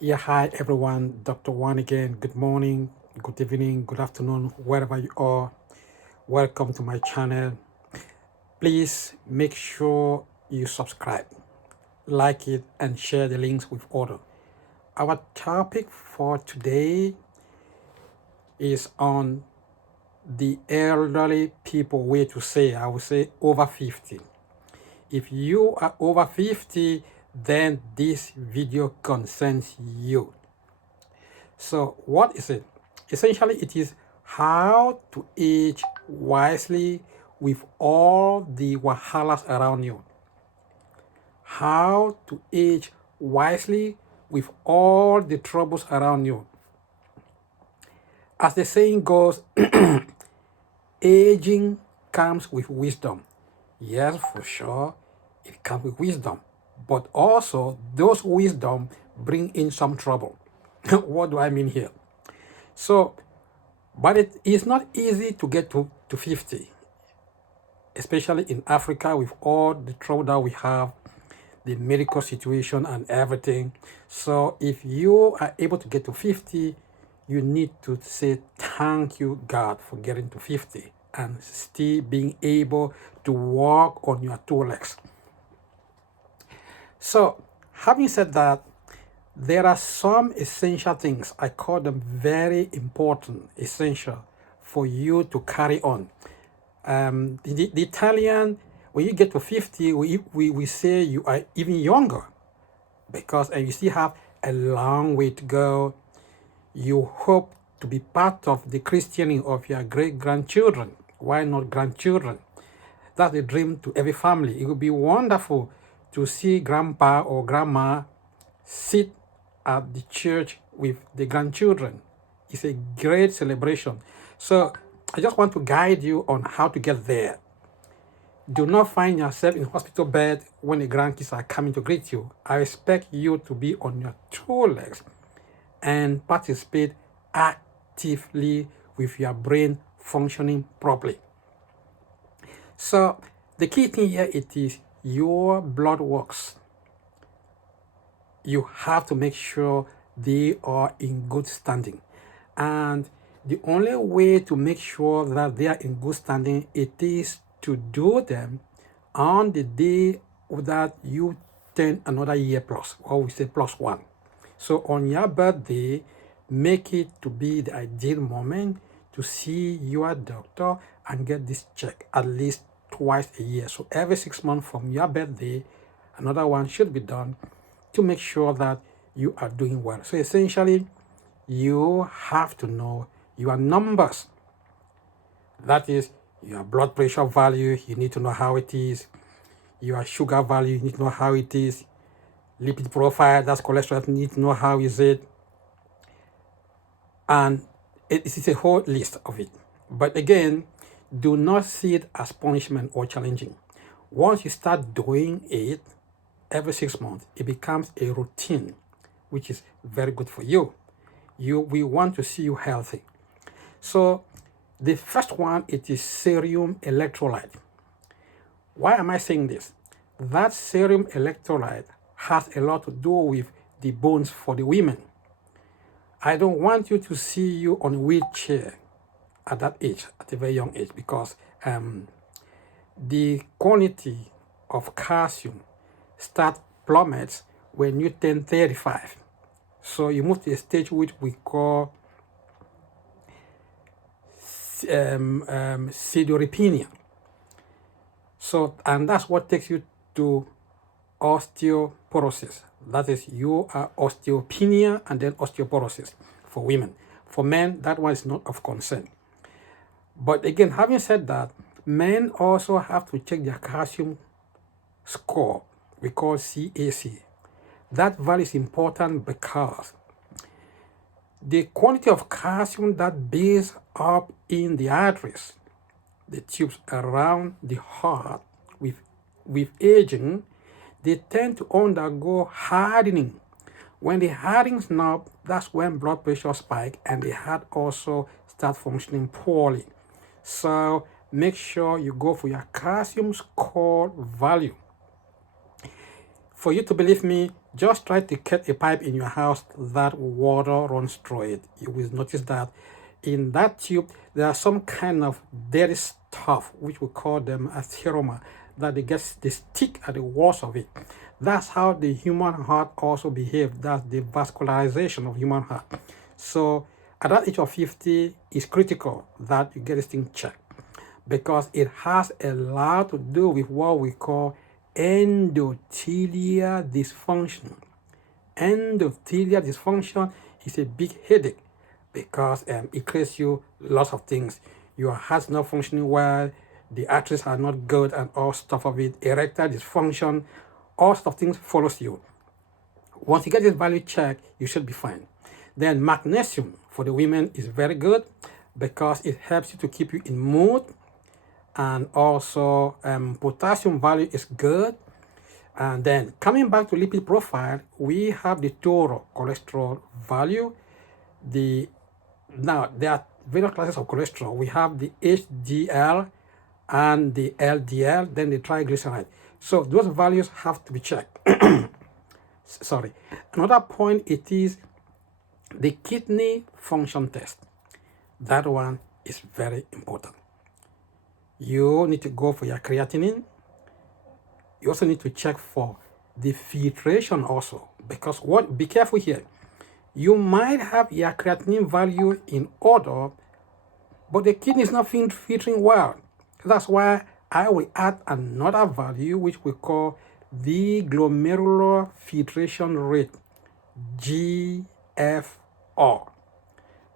Yeah, hi everyone. Dr. One again. Good morning, good evening, good afternoon, wherever you are. Welcome to my channel. Please make sure you subscribe, like it, and share the links with others. Our topic for today is on the elderly people way to say, I would say over 50. If you are over 50, then this video concerns you. So what is it? Essentially, it is how to age wisely with all the wahalas around you. How to age wisely with all the troubles around you. As the saying goes, aging comes with wisdom. Yes, for sure, it comes with wisdom. But also, those wisdom bring in some trouble. What do I mean here? So, but it is not easy to get to 50, especially in Africa with all the trouble that we have, the medical situation and everything. So if you are able to get to 50, you need to say thank you, God, for getting to 50 and still being able to walk on your two legs. So having said that, there are some essential things, I call them very important, essential for you to carry on. The Italian, when you get to 50, we say you are even younger because and you still have a long way to go. You hope to be part of the christening of your great-grandchildren. Why not grandchildren? That's the dream to every family. It would be wonderful to see grandpa or grandma sit at the church with the grandchildren. It's a great celebration. So I just want to guide you on how to get there. Do not find yourself in hospital bed when the grandkids are coming to greet you. I expect you to be on your two legs and participate actively with your brain functioning properly. So the key thing here it is your blood works. You have to make sure they are in good standing. And the only way to make sure that they are in good standing, it is to do them on the day that you turn another year plus, or we say plus one. So on your birthday, make it to be the ideal moment to see your doctor and get this check at least twice a year. So every 6 months from your birthday, another one should be done to make sure that you are doing well. So essentially, you have to know your numbers. That is your blood pressure value, you need to know how it is. Your sugar value, you need to know how it is. Lipid profile, that's cholesterol, you need to know how is it. And it is a whole list of it. But again, do not see it as punishment or challenging. Once you start doing it every 6 months, it becomes a routine, which is very good for you. We want to see you healthy. So the first one, it is serum electrolyte. Why am I saying this? That serum electrolyte has a lot to do with the bones for the women. I don't want you to see you on a wheelchair at that age, at a very young age, because the quantity of calcium start plummets when you turn 35. So you move to a stage which we call pseudorythemia. So, and that's what takes you to osteoporosis. That is, you are osteopenia and then osteoporosis for women. For men, that one is not of concern. But again, having said that, men also have to check their calcium score, we call CAC. That value is important because the quantity of calcium that builds up in the arteries, the tubes around the heart, with aging, they tend to undergo hardening. When the hardens up, that's when blood pressure spikes and the heart also starts functioning poorly. So make sure you go for your calcium score value. For you to believe me, Just try to cut a pipe in your house that water runs through it. You will notice that in that tube there are some kind of dirty stuff which we call them as aroma that they stick at the walls of it. That's how the human heart also behaves. That's the vascularization of human heart. So at that age of 50, it's critical that you get this thing checked because it has a lot to do with what we call endothelial dysfunction. Endothelial dysfunction is a big headache because it creates you lots of things. Your heart's not functioning well, the arteries are not good, and all stuff of it. Erectile dysfunction, all stuff of things follows you. Once you get this value checked, you should be fine. Then magnesium for the women is very good because it helps you to keep you in mood, and also potassium value is good. And then coming back to lipid profile, we have the total cholesterol value. Now there are various classes of cholesterol. We have the HDL and the LDL, then the triglyceride. So those values have to be checked. Sorry. Another point, it is the kidney function test. That one is very important. You need to go for your creatinine. You also need to check for the filtration also, because be careful here. You might have your creatinine value in order, but the kidney is not filtering well. That's why I will add another value which we call the glomerular filtration rate, GFR.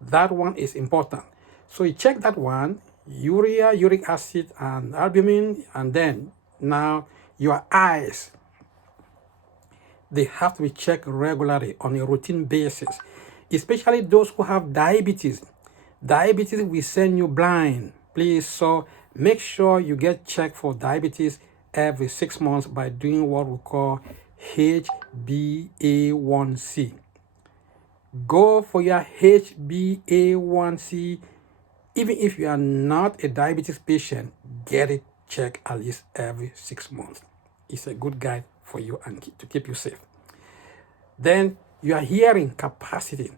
That one is important. So you check that one, urea, uric acid, and albumin, and then now your eyes, they have to be checked regularly on a routine basis, especially those who have diabetes. Diabetes will send you blind, please. So make sure you get checked for diabetes every 6 months by doing what we call HbA1c. Go for your HbA1c. Even if you are not a diabetes patient, get it checked at least every 6 months. It's a good guide for you and to keep you safe. Then your hearing capacity.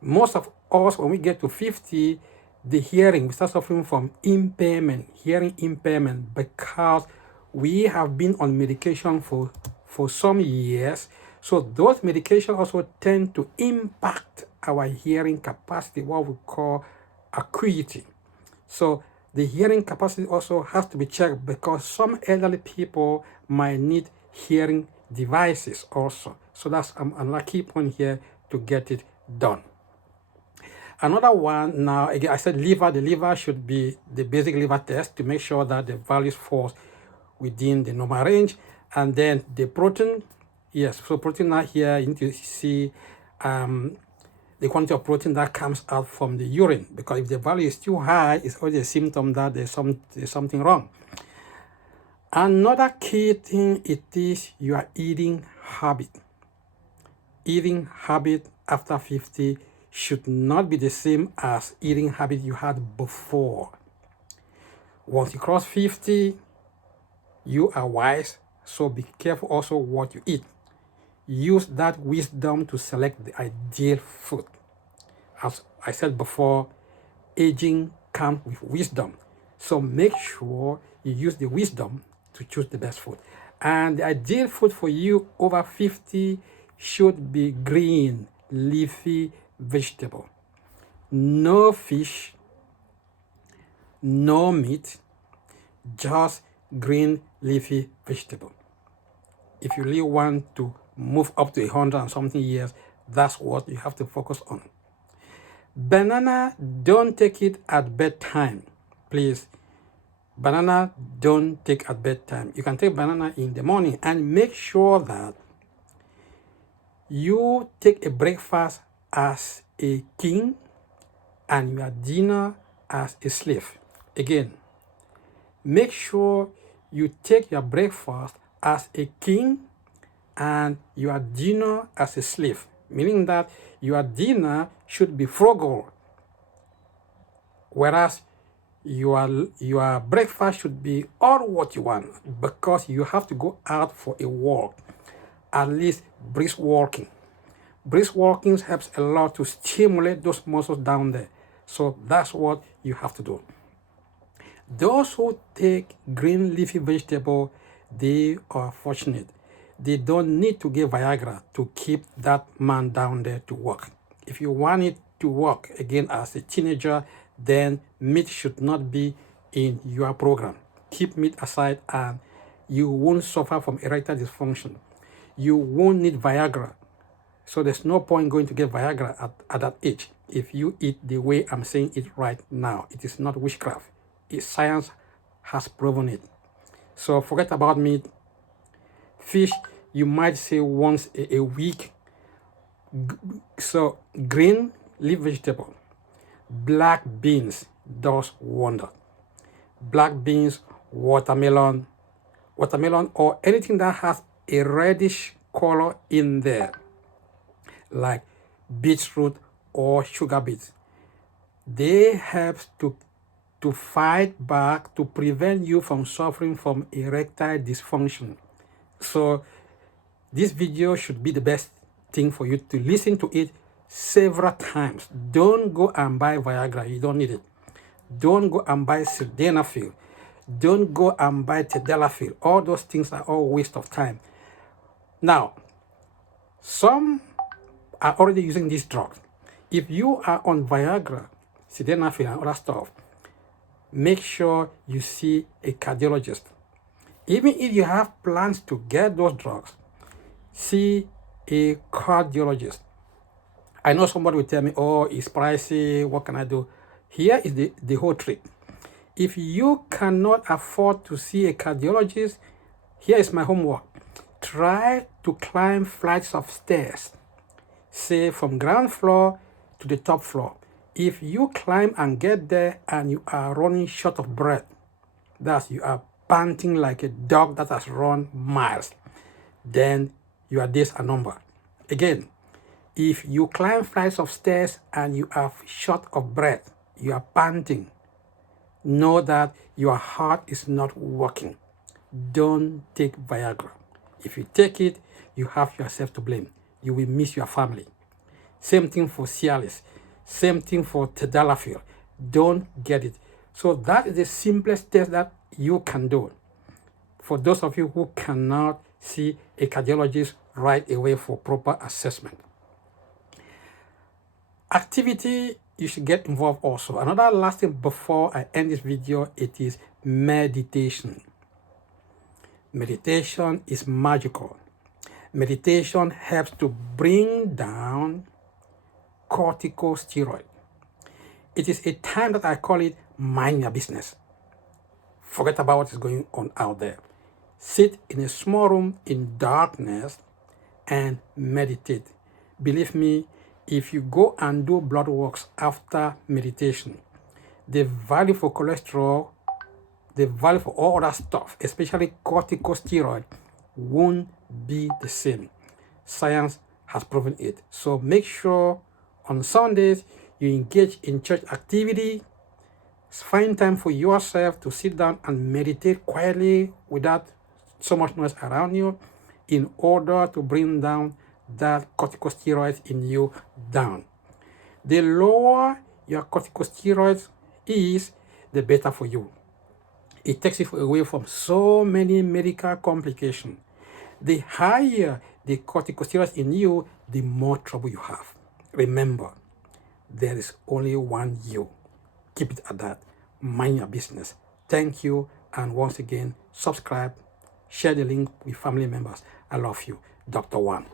Most of us, when we get to 50, the hearing, we start suffering from impairment, hearing impairment, because we have been on medication for some years. So those medications also tend to impact our hearing capacity, what we call acuity. So the hearing capacity also has to be checked because some elderly people might need hearing devices also. So that's another key point here to get it done. Another one, now again, I said liver. The liver should be the basic liver test to make sure that the values falls within the normal range. And then the protein, yes, so protein now here, you need to see the quantity of protein that comes out from the urine, because if the value is too high, it's always a symptom that there's something wrong. Another key thing, it is your eating habit. Eating habit after 50 should not be the same as eating habit you had before. Once you cross 50, you are wise, so be careful also what you eat. Use that wisdom to select the ideal food. As I said before, aging comes with wisdom. So make sure you use the wisdom to choose the best food. And the ideal food for you over 50 should be green, leafy vegetable. No fish, no meat, just green, leafy vegetable. If you really want to move up to 100 and something years, that's what you have to focus on. Banana, don't take it at bedtime, please. Banana, don't take at bedtime. You can take banana in the morning, and make sure that you take a breakfast as a king and your dinner as a slave. Again, make sure you take your breakfast as a king and your dinner as a slave, meaning that your dinner should be frugal, whereas your breakfast should be all what you want, because you have to go out for a walk. at least brisk walking. Brisk walking helps a lot to stimulate those muscles down there. So that's what you have to do. Those who take green leafy vegetable, they are fortunate. They don't need to get Viagra to keep that man down there to work. If you want it to work again as a teenager, then meat should not be in your program. Keep meat aside and you won't suffer from erectile dysfunction. You won't need Viagra. So there's no point going to get Viagra at that age if you eat the way I'm saying it right now. It is not witchcraft. Science has proven it. So forget about meat. Fish, you might say once a week. So green leaf vegetable, black beans does wonder. Black beans, watermelon or anything that has a reddish color in there, like beetroot or sugar beets. They help to fight back, to prevent you from suffering from erectile dysfunction. So this video should be the best thing for you to listen to it several times. Don't go and buy Viagra. You don't need it. Don't go and buy sildenafil. Don't go and buy tadalafil. All those things are all waste of time. Now, some are already using these drugs. If you are on Viagra, sildenafil, and other stuff, make sure you see a cardiologist. Even if you have plans to get those drugs, see a cardiologist. I know somebody will tell me, oh, it's pricey, what can I do? Here is the whole trick. If you cannot afford to see a cardiologist, here is my homework. Try to climb flights of stairs, say from ground floor to the top floor. If you climb and get there and you are running short of breath, that's you are panting like a dog that has run miles, then your days are numbered. Again, if you climb flights of stairs and you are short of breath, you are panting, know that your heart is not working. Don't take Viagra. If you take it, you have yourself to blame. You will miss your family. Same thing for Cialis. Same thing for tadalafil. Don't get it. So that is the simplest test that you can do. For those of you who cannot see a cardiologist right away for proper assessment. Activity, you should get involved also. Another last thing before I end this video, it is meditation. Meditation is magical. Meditation helps to bring down corticosteroid. It is a time that I call it mind your business. Forget about what is going on out there. Sit in a small room in darkness and meditate. Believe me, if you go and do blood works after meditation, the value for cholesterol, the value for all other stuff, especially corticosteroid, won't be the same. Science has proven it. So make sure on Sundays you engage in church activity. Find time for yourself to sit down and meditate quietly without so much noise around you in order to bring down that corticosteroids in you down. The lower your corticosteroids is, the better for you. It takes you away from so many medical complications. The higher the corticosteroids in you, the more trouble you have. Remember, there is only one you. Keep it at that. Mind your business. Thank you. And once again, subscribe, share the link with family members. I love you. Dr. Wan.